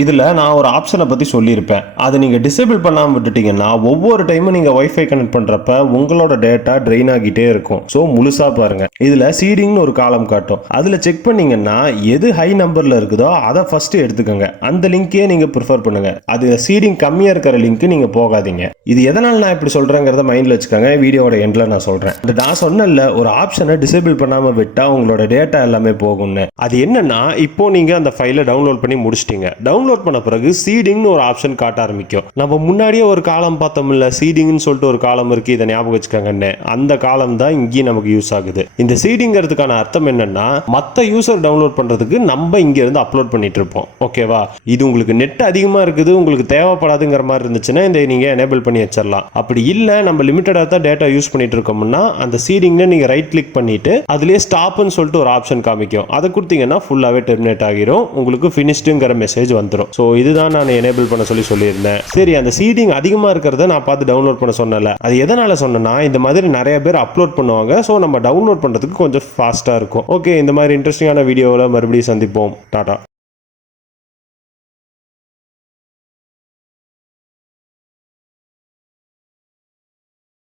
இதில் நான் ஒரு ஆப்ஷனை பற்றி சொல்லியிருப்பேன். அதை நீங்கள் டிசேபிள் பண்ணாமல் விட்டுட்டீங்கன்னா ஒவ்வொரு டைமும் நீங்கள் வைஃபை கனெக்ட் பண்ணுறப்ப உங்களோட டேட்டா ட்ரெயின் ஆகிட்டே இருக்கும். ஸோ முழுசாக பாருங்கள். இதில் சீடிங்னு ஒரு காலம் காட்டும். அதில் செக் பண்ணீங்கன்னா எது ஹை நம்பரில் இருக்குதோ அதை ஃபஸ்ட்டு எடுத்துக்கோங்க. அந்த லிங்க்கே நீங்கள் ப்ரிஃபர் பண்ணுங்கள். அது சீடிங் கம்மியாக இருக்கிற லிங்க்கு நீங்கள் போகாதீங்க. இது எதனால் நான் இப்படி சொல்கிறேங்கிறத மைண்டில் வச்சுக்கோங்க. வீடியோட எண்டில் நான் சொல்கிறேன். நான் சொன்னல ஒரு ஆப்ஷனை டிசேபிள் பண்ணாமல் விட்டால் உங்களோட டேட்டா எல்லாமே போகும்னு. அது என்னன்னா, இப்போ நீங்கள் அந்த ஃபைலை டவுன்லோட் பண்ணி முடிச்சிட்டீங்க. டவுன்லோட் பண்ண பிறகு சீடிங்னு ஒரு ஆப்ஷன் காட்ட ஆரம்பிக்கும். நம்ம முன்னாடியே ஒரு காலம் பார்த்தோம்ல, சீடிங்னு சொல்லிட்டு ஒரு காலம் இருக்கு, இதை ஞாபகம் வச்சுக்கோங்கன்னு. அந்த காலம் தான் இங்கேயும் நமக்கு யூஸ் ஆகுது. இந்த சீடிங்கிறதுக்கான அர்த்தம் என்னன்னா, மற்ற யூசர் டவுன்லோட் பண்றதுக்கு நம்ம இங்க இருந்து அப்லோட் பண்ணிட்டு இருப்போம். ஓகேவா? இது உங்களுக்கு நெட் அதிகமா இருக்குது, உங்களுக்கு தேவைப்படாதுங்கிற மாதிரி இருந்துச்சுன்னா இந்த நீங்க எனேபிள் பண்ணி வச்சிடலாம். அப்படி இல்லை, நம்ம லிமிட்டடா தான் டேட்டா யூஸ் பண்ணிட்டு இருக்கோம்னா அந்த சீடிங்ல நீங்க ரைட் கிளிக் பண்ணிட்டு அதுலயே ஸ்டாப்னு சொல்லிட்டு ஒரு ஆப்ஷன் காமிக்கும். அதை கொடுத்தீங்கன்னா ஃபுல்லாவே டெர்மினேட் ஆகிரும். உங்களுக்கு ஃபினிஷ்டுங்கிற மெசேஜ் வந்துடும். ஸோ இதுதான் நான் எனேபிள் பண்ண சொல்லியிருந்தேன். சரி, அந்த சீடிங் அதிகமாக இருக்கிறத நான் பார்த்து டவுன்லோட் பண்ண சொன்னல. அது எதனால சொன்னா, இந்த மாதிரி நிறைய பேர் அப்லோட் பண்ணுவாங்க. ஸோ நம்ம டவுன்லோட் பண்ணுறதுக்கு கொஞ்சம் ஃபாஸ்ட்டாக இருக்கும். ஓகே, இந்த மாதிரி இன்ட்ரெஸ்டிங்கான வீடியோவில் மறுபடியும் சந்திப்போம். டாடா.